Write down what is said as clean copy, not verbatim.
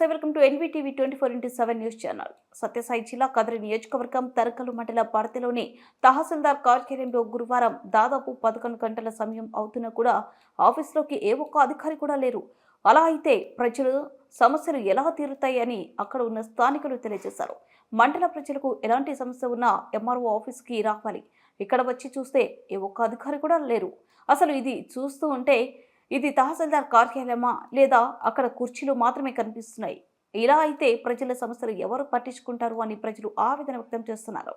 నమస్తే, welcome to NVTV 24/7 news channel. Sathya Sai జిల్లా కదిరి నియోజకవర్గం తరకలు మండల పరిధిలోని తహసీల్దార్ కార్యాలయంలో గురువారం దాదాపు 11 గంటల సమయం అవుతున్నా కూడా ఆఫీసులోకి ఏ ఒక్క అధికారి కూడా లేరు. అలా అయితే ప్రజలు సమస్యలు ఎలా తీరుతాయని అక్కడ ఉన్న స్థానికులు తెలియజేశారు. మండల ప్రజలకు ఎలాంటి సమస్య ఉన్నా ఎంఆర్ఓ ఆఫీస్కి రావాలి. ఇక్కడ వచ్చి చూస్తే ఏ ఒక్క అధికారి కూడా లేరు. అసలు ఇది చూస్తూ ఉంటే ఇది తహసీల్దార్ కార్యాలయమా లేదా అక్కడ కుర్చీలు మాత్రమే కనిపిస్తున్నాయి. ఇలా అయితే ప్రజల సమస్యలు ఎవరు పట్టించుకుంటారు అని ప్రజలు ఆవేదన వ్యక్తం చేస్తున్నారు.